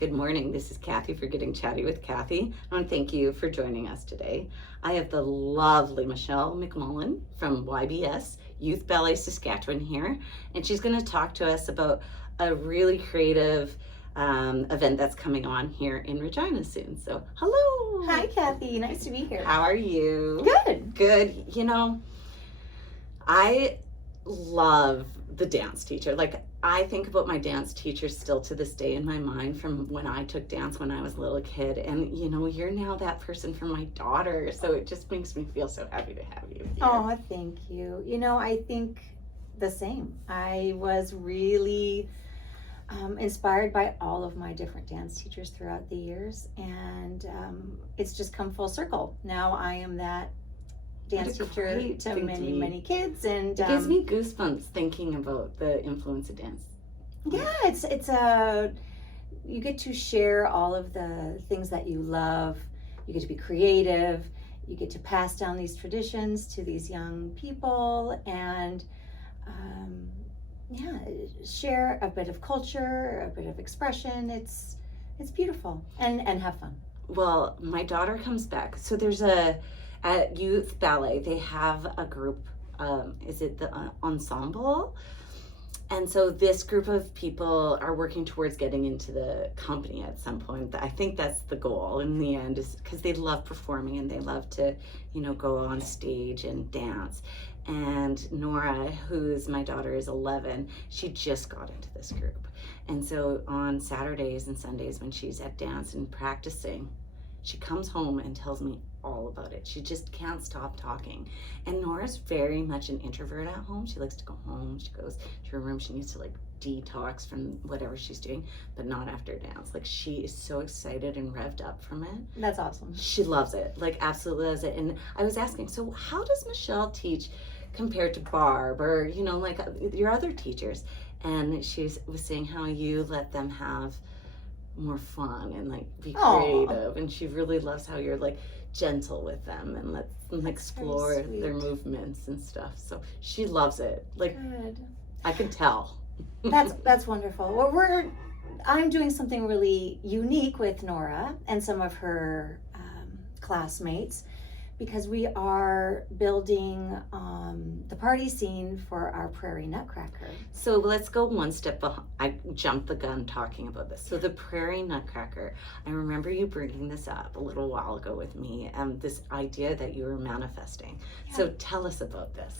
Good morning. This is Kathy for Getting Chatty with Kathy. I want to thank you for joining us today. I have the lovely Michelle McMillan from YBS, Youth Ballet of Saskatchewan here, and she's going to talk to us about a really creative event that's coming on here in Regina soon. So, hello. Hi, Kathy. Nice to be here. How are you? Good. Good. You know, I love the dance teacher. I think about my dance teacher still to this day in my mind from when I took dance when I was a little kid. And, you're now that person for my daughter. So it just makes me feel so happy to have you here. Oh, thank you. I think the same. I was really inspired by all of my different dance teachers throughout the years. And it's just come full circle. Now I am that dance teacher to many kids, and it gives me goosebumps thinking about the influence of dance. Yeah, it's you get to share all of the things that you love. You get to be creative. You get to pass down these traditions to these young people, and share a bit of culture, a bit of expression. It's beautiful, and have fun. Well, my daughter comes back, so there's at Youth Ballet, they have a group, is it the ensemble? And so this group of people are working towards getting into the company at some point. I think that's the goal in the end, is because they love performing and they love to, go on stage and dance. And Nora, who's my daughter, is 11, she just got into this group. And so on Saturdays and Sundays when she's at dance and practicing, she comes home and tells me all about it. She just can't stop talking. And Nora's very much an introvert at home. She likes to go home. She goes to her room. She needs to detox from whatever she's doing, but not after dance. She is so excited and revved up from it. That's awesome. She loves it. Absolutely loves it. And I was asking, so how does Michelle teach compared to Barb or, your other teachers? And she was saying how you let them have more fun and be creative. And she really loves how you're gentle with them and let them explore their movements and stuff. So she loves it. Good. I can tell. That's wonderful. Well, I'm doing something really unique with Nora and some of her classmates, because we are building the party scene for our Prairie Nutcracker. So let's go one step behind. I jumped the gun talking about this. So the Prairie Nutcracker, I remember you bringing this up a little while ago with me, this idea that you were manifesting. Yeah. So tell us about this.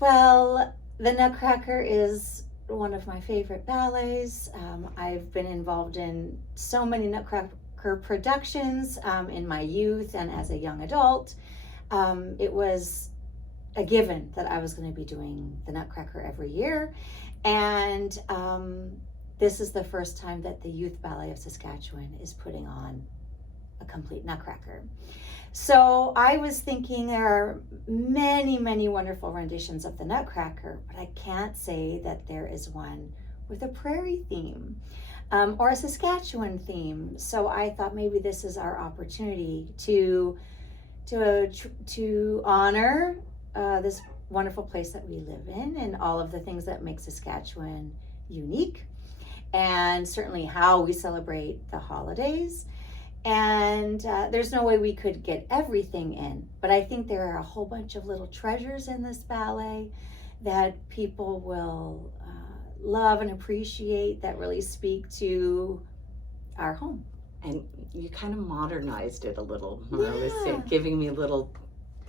Well, the Nutcracker is one of my favorite ballets. I've been involved in so many Nutcracker productions in my youth and as a young adult. It was a given that I was going to be doing the Nutcracker every year, and this is the first time that the Youth Ballet of Saskatchewan is putting on a complete Nutcracker. So I was thinking there are many wonderful renditions of the Nutcracker, but I can't say that there is one with a prairie theme. Or a Saskatchewan theme. So I thought maybe this is our opportunity to honor this wonderful place that we live in and all of the things that make Saskatchewan unique, and certainly how we celebrate the holidays. And there's no way we could get everything in, but I think there are a whole bunch of little treasures in this ballet that people will love and appreciate, that really speak to our home. And you kind of modernized it a little. Nora was giving me little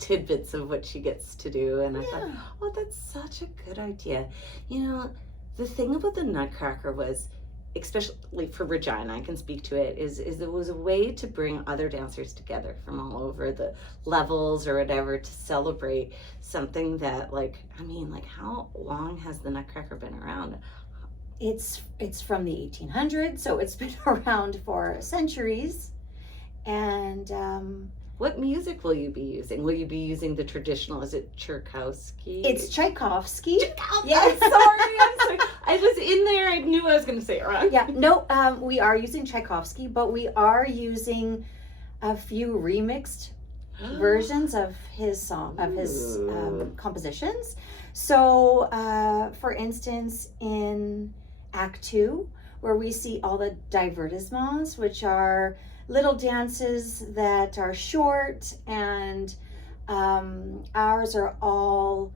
tidbits of what she gets to do, and I thought, oh, that's such a good idea. The thing about the Nutcracker was, especially for Regina, I can speak to it, is it was a way to bring other dancers together from all over the levels or whatever to celebrate something that how long has the Nutcracker been around? It's from the 1800s, so it's been around for centuries. And what music will you be using? Will you be using the traditional? Is it Tchaikovsky? It's Tchaikovsky. Yes. I'm sorry. I was in there. I knew I was going to say it wrong. Yeah. No. We are using Tchaikovsky, but we are using a few remixed versions of his song, of his compositions. So, for instance, in Act 2, where we see all the divertissements, which are little dances that are short, and ours are all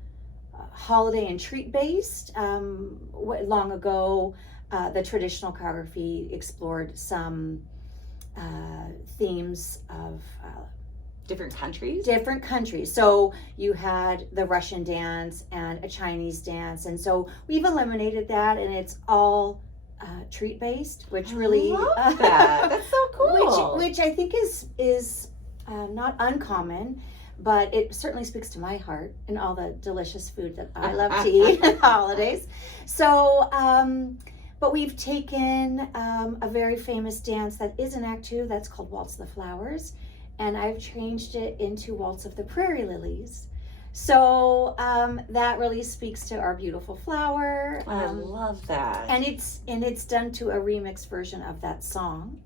holiday and treat based. Long ago, the traditional choreography explored some themes of different countries. Different countries. So you had the Russian dance and a Chinese dance, and so we've eliminated that, and it's all treat based, which really love that. That's so cool. Which I think is not uncommon, but it certainly speaks to my heart and all the delicious food that I love to eat at holidays. So, but we've taken a very famous dance that is in Act 2 that's called Waltz of the Flowers, and I've changed it into Waltz of the Prairie Lilies. So that really speaks to our beautiful flower. I love that. And it's done to a remix version of that song.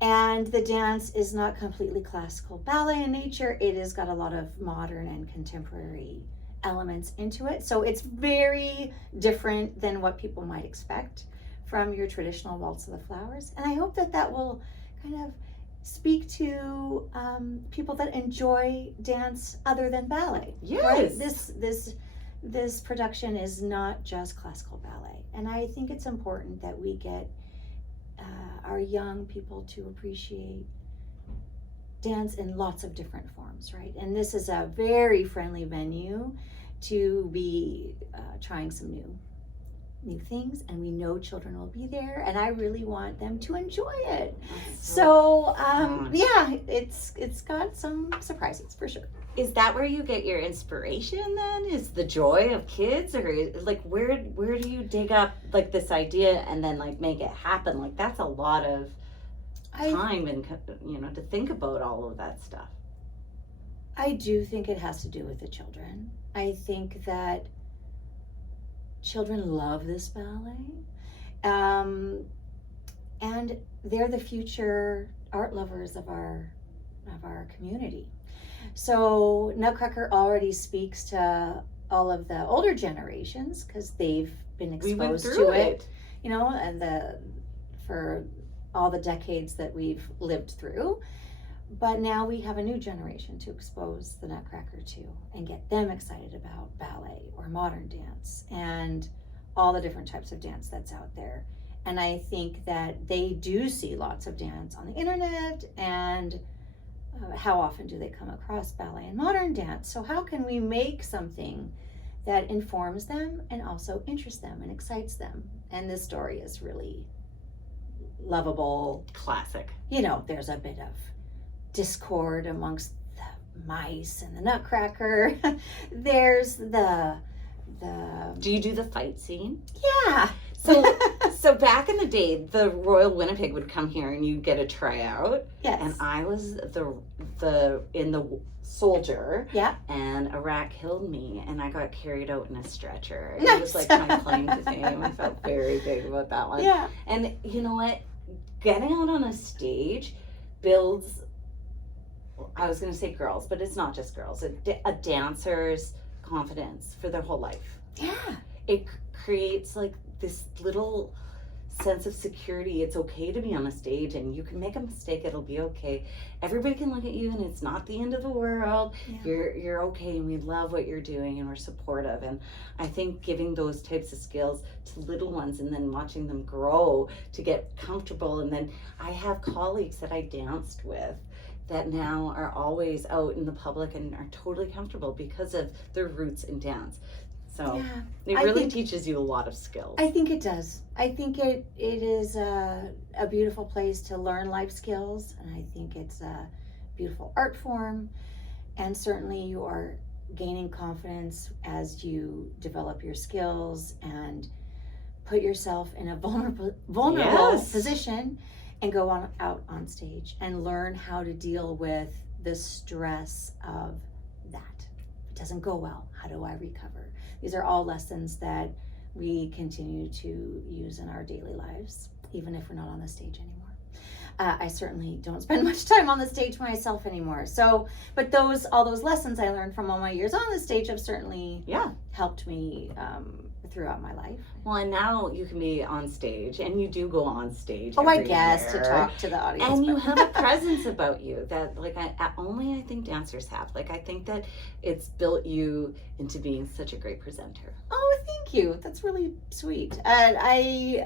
And the dance is not completely classical ballet in nature. It has got a lot of modern and contemporary elements into it. So it's very different than what people might expect from your traditional Waltz of the Flowers. And I hope that that will kind of speak to people that enjoy dance other than ballet. Yes. Right? This production is not just classical ballet, and I think it's important that we get our young people to appreciate dance in lots of different forms, right? And this is a very friendly venue to be trying some new things, and we know children will be there, and I really want them to enjoy it. So yeah, it's got some surprises for sure. Is that where you get your inspiration then? Is the joy of kids, or like where do you dig up like this idea and then like make it happen? Like that's a lot of time and to think about all of that stuff. I do think it has to do with the children. I think that children love this ballet, and they're the future art lovers of our community. So Nutcracker already speaks to all of the older generations because they've been exposed to it, and for all the decades that we've lived through. But now we have a new generation to expose the Nutcracker to and get them excited about ballet or modern dance and all the different types of dance that's out there. And I think that they do see lots of dance on the internet, and how often do they come across ballet and modern dance? So how can we make something that informs them and also interests them and excites them? And this story is really lovable. Classic. There's a bit of discord amongst the mice and the Nutcracker. There's the Do you do the fight scene? Yeah. So back in the day, the Royal Winnipeg would come here and you'd get a tryout. Yes. And I was the soldier. Yeah. And a rat killed me and I got carried out in a stretcher. Nice. It was like my claim to fame. I felt very big about that one. Yeah. And you know what? Getting out on a stage builds, I was going to say girls, but it's not just girls, a dancer's confidence for their whole life. Yeah. It creates like this little sense of security. It's okay to be on a stage and you can make a mistake, it'll be okay. Everybody can look at you and it's not the end of the world. Yeah. You're okay, and we love what you're doing and we're supportive. And I think giving those types of skills to little ones and then watching them grow to get comfortable. And then I have colleagues that I danced with that now are always out in the public and are totally comfortable because of their roots in dance. So it really teaches you a lot of skills. I think it does. I think it is a beautiful place to learn life skills, and I think it's a beautiful art form. And certainly you are gaining confidence as you develop your skills and put yourself in a vulnerable Yes. position and go out on stage and learn how to deal with the stress of that. If it doesn't go well, how do I recover? These are all lessons that we continue to use in our daily lives, even if we're not on the stage anymore. I certainly don't spend much time on the stage myself anymore. So, but all those lessons I learned from all my years on the stage have certainly helped me throughout my life. Well, and now you can be on stage, and you do go on stage. Oh, I guess, to talk to the audience. And you have a presence about you that, like, I think dancers have. Like, I think that it's built you into being such a great presenter. Oh, thank you. That's really sweet. I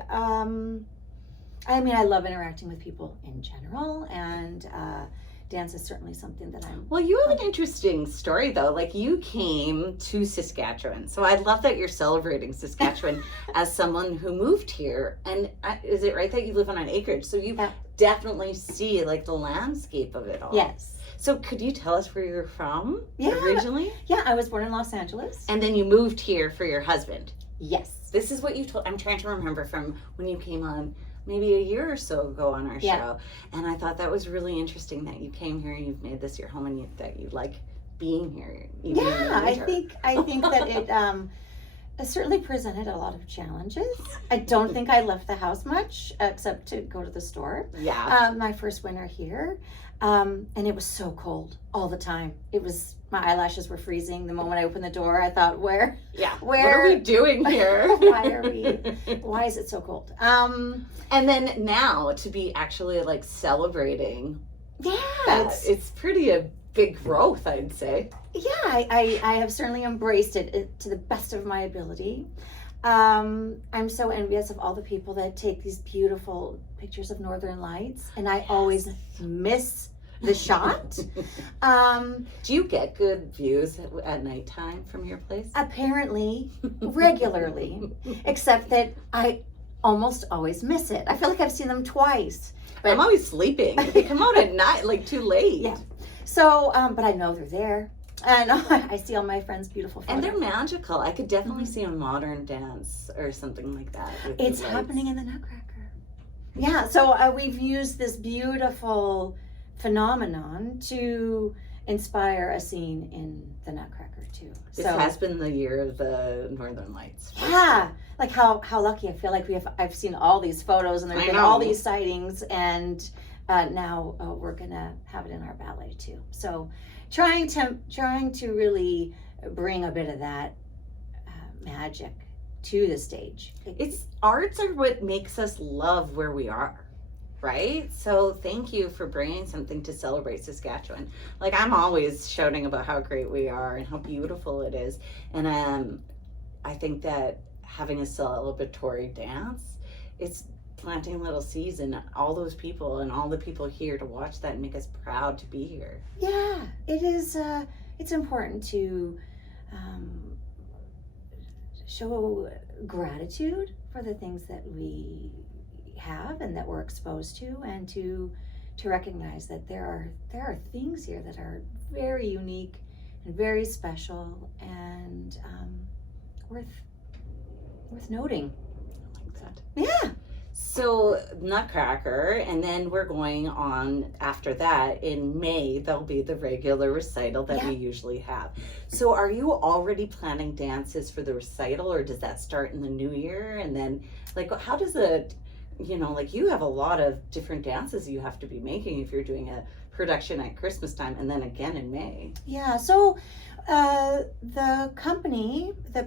mean, I love interacting with people in general, and dance is certainly something that I'm... Well, you have an interesting story, though. Like, you came to Saskatchewan. So I love that you're celebrating Saskatchewan as someone who moved here. And is it right that you live on an acreage? So you definitely see, like, the landscape of it all. Yes. So could you tell us where you're from originally? Yeah, I was born in Los Angeles. And then you moved here for your husband. Yes. This is what you told... I'm trying to remember from when you came on maybe a year or so ago on our show. And I thought that was really interesting that you came here and you've made this your home, and that you like being here. I think that it certainly presented a lot of challenges. I don't think I left the house much except to go to the store. Yeah. My first winter here. And it was so cold all the time. My eyelashes were freezing. The moment I opened the door, I thought, where what are we doing here? Why is it so cold? And then now to be actually like celebrating. Yeah. It's pretty a big growth, I'd say. Yeah, I have certainly embraced it to the best of my ability. I'm so envious of all the people that take these beautiful pictures of Northern Lights, and I always miss the shot. Do you get good views at nighttime from your place? Apparently, regularly, except that I almost always miss it. I feel like I've seen them twice. But I'm always sleeping. They come out at night, like too late. Yeah. So, but I know they're there. And I see all my friends' beautiful photos. And they're magical. I could definitely see a modern dance or something like that. It's happening in the Nutcracker. Yeah, so we've used this beautiful phenomenon to inspire a scene in the Nutcracker too. This has been the year of the Northern Lights. Yeah, like how lucky I feel like I've seen all these photos and there's been all these sightings, and now we're gonna have it in our ballet too. So trying to really bring a bit of that magic to the stage. Arts are what makes us love where we are. Right? So thank you for bringing something to celebrate Saskatchewan. Like, I'm always shouting about how great we are and how beautiful it is. And I think that having a celebratory dance, it's planting little seeds in all those people and all the people here to watch that and make us proud to be here. Yeah, it is. It's important to show gratitude for the things that we have and that we're exposed to, and to recognize that there are things here that are very unique and very special and worth noting. I like that. Yeah. So Nutcracker, and then we're going on after that in May. There'll be the regular recital that we usually have. So are you already planning dances for the recital, or does that start in the new year? And then, like, how does it? Like, you have a lot of different dances you have to be making if you're doing a production at Christmas time and then again in May. Yeah, so the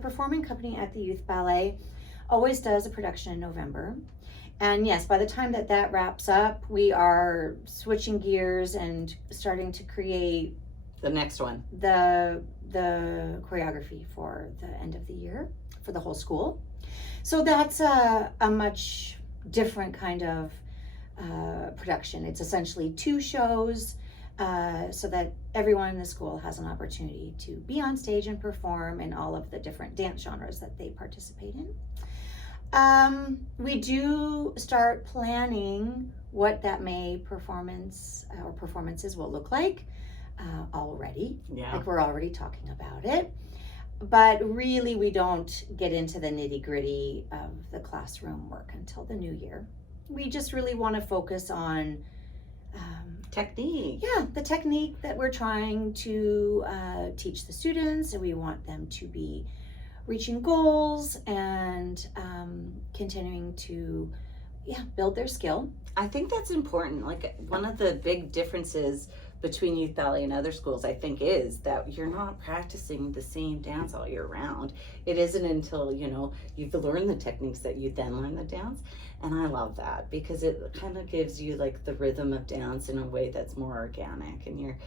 performing company at the Youth Ballet always does a production in November. And yes, by the time that wraps up, we are switching gears and starting to create the next one, the choreography for the end of the year for the whole school. So that's a much different kind of production. It's essentially 2 shows so that everyone in the school has an opportunity to be on stage and perform in all of the different dance genres that they participate in. We do start planning what that May performance or performances will look like already. Yeah. Like, we're already talking about it. But really, we don't get into the nitty-gritty of the classroom work until the new year. We just really want to focus on technique. Yeah, the technique that we're trying to teach the students, and we want them to be reaching goals and continuing to build their skill. I think that's important. Like, one of the big differences between youth ballet and other schools, I think, is that you're not practicing the same dance all year round. It isn't until, you've learned the techniques that you then learn the dance. And I love that because it kind of gives you like the rhythm of dance in a way that's more organic, and you're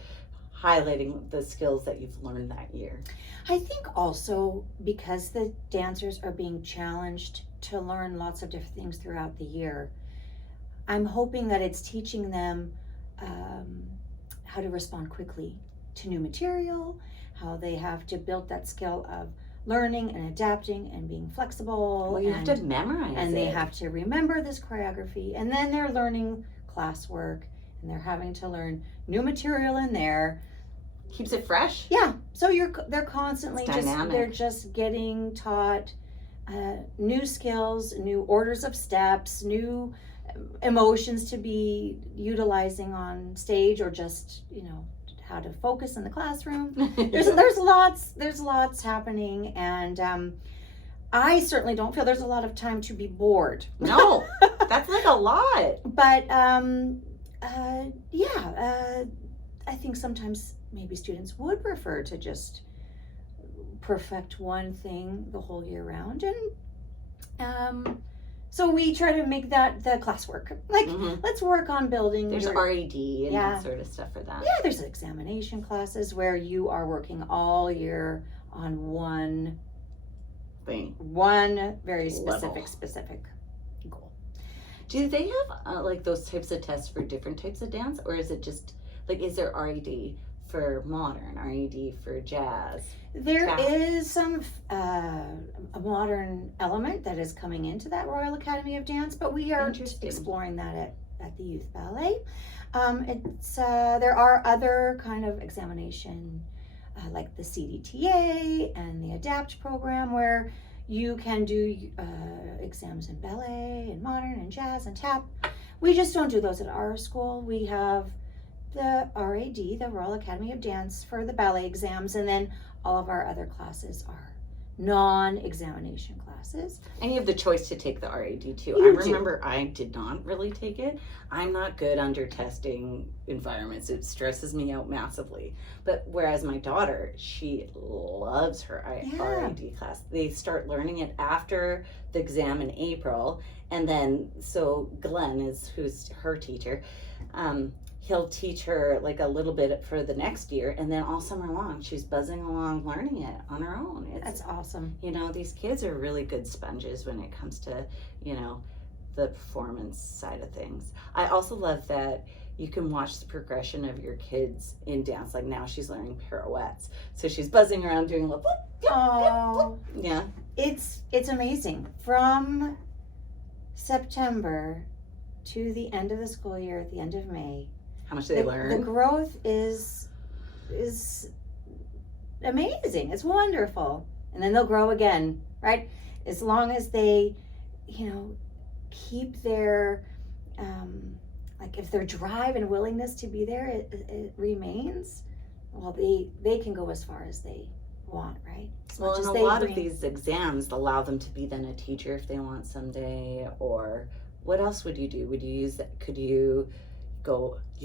highlighting the skills that you've learned that year. I think also because the dancers are being challenged to learn lots of different things throughout the year, I'm hoping that it's teaching them how to respond quickly to new material, how they have to build that skill of learning and adapting and being flexible. Well, you have to memorize and it. they have to remember this choreography, and then they're learning classwork, and they're having to learn new material in there. Keeps it fresh. Yeah, so they're constantly they're just getting taught new skills, new orders of steps, new emotions to be utilizing on stage, or just how to focus in the classroom. There's lots happening, and I certainly don't feel there's a lot of time to be bored. No, that's like a lot. But I think sometimes maybe students would prefer to just perfect one thing the whole year round, and so we try to make that the classwork. Like, let's work on building. There's RAD and that sort of stuff for that. Yeah, there's examination classes where you are working all year on one thing, one very specific goal. Do they have like those types of tests for different types of dance, or is it just like, is there RAD for modern, RAD for jazz? There is some a modern element that is coming into that Royal Academy of Dance, but we are exploring that at the Youth Ballet. There are other kind of examination like the CDTA and the ADAPT program, where you can do exams in ballet and modern and jazz and tap. We just don't do those at our school. We have the RAD, the Royal Academy of Dance, for the ballet exams, and then all of our other classes are non-examination classes. And you have the choice to take the RAD too. You remember I did not really take it. I'm not good under testing environments. It stresses me out massively. But whereas my daughter, she loves her RAD class. They start learning it after the exam in April. And then, so Glenn who's her teacher, he'll teach her like a little bit for the next year, and then all summer long she's buzzing along learning it on her own. That's awesome. These kids are really good sponges when it comes to the performance side of things. I also love that you can watch the progression of your kids in dance. Like, now she's learning pirouettes, so she's buzzing around doing a little yeah. It's amazing. From September to the end of the school year, at the end of May, how much do they learn? The growth is amazing. It's wonderful. And then they'll grow again, right? As long as they, keep their, like, if their drive and willingness to be there, it remains, well, they can go as far as they want, right? Well, and a lot of these exams allow them to be then a teacher if they want someday. Or what else would you do? Would you use that? You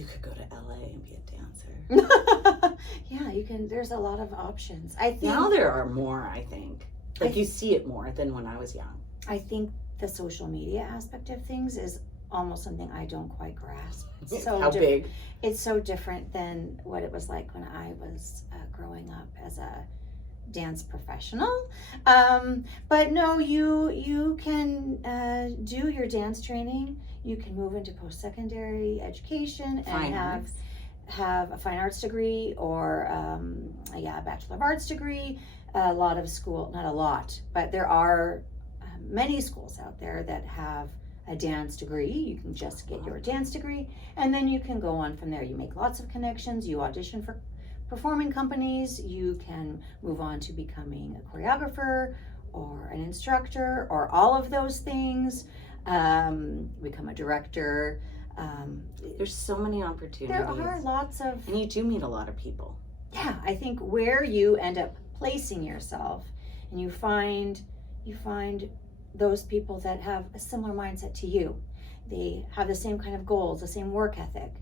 could go to LA and be a dancer. Yeah, you can. There's a lot of options. I think now there are more. I think you see it more than when I was young. I think the social media aspect of things is almost something I don't quite grasp. It's so how big? It's so different than what it was like when I was growing up as a dance professional. But no, you can do your dance training. You can move into post-secondary education and have a fine arts degree, or a Bachelor of Arts degree. A lot of not a lot, but there are many schools out there that have a dance degree. You can just get your dance degree, and then you can go on from there. You make lots of connections. You audition for performing companies. You can move on to becoming a choreographer or an instructor or all of those things. Become a director. There's so many opportunities. There are lots of, and you do meet a lot of people. Yeah, I think where you end up placing yourself, and you find those people that have a similar mindset to you. They have the same kind of goals, the same work ethic.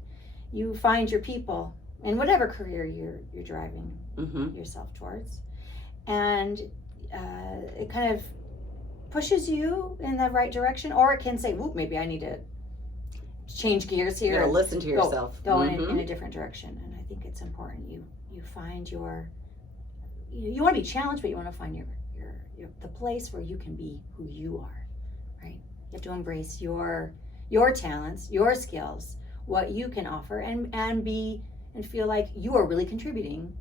You find your people in whatever career you're driving yourself towards, and it kind of pushes you in the right direction, or it can say, "Whoop, maybe I need to change gears here." You gotta listen to yourself. Go in a different direction, and I think it's important you find your. You want to be challenged, but you want to find your the place where you can be who you are, right? You have to embrace your talents, your skills, what you can offer, and feel like you are really contributing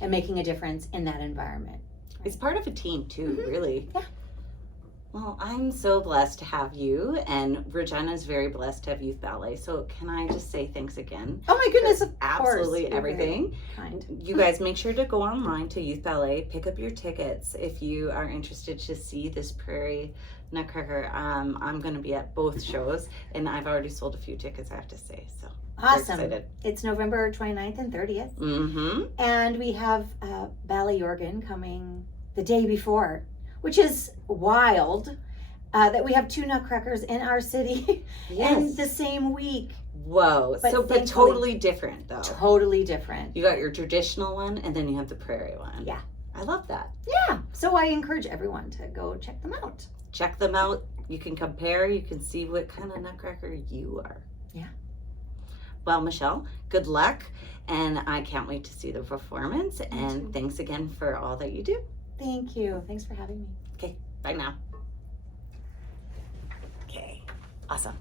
and making a difference in that environment. Right? It's part of a team too, really. Yeah. Well, I'm so blessed to have you, and Regina is very blessed to have Youth Ballet. So can I just say thanks again? Oh my goodness, of absolutely course. Everything. Kind. You guys make sure to go online to Youth Ballet, pick up your tickets if you are interested to see this Prairie Nutcracker. I'm going to be at both shows, and I've already sold a few tickets, I have to say. So awesome. excited. It's November 29th and 30th. Mm-hmm. And we have Ballet Organ coming the day before, which is wild that we have 2 Nutcrackers in our city in the same week. Whoa. But totally different, though. Totally different. You got your traditional one, and then you have the Prairie one. Yeah. I love that. Yeah. So I encourage everyone to go check them out. Check them out. You can compare. You can see what kind of Nutcracker you are. Yeah. Well, Michelle, good luck. And I can't wait to see the performance. And thanks again for all that you do. Thank you. Thanks for having me. Okay. Bye now. Okay. Awesome.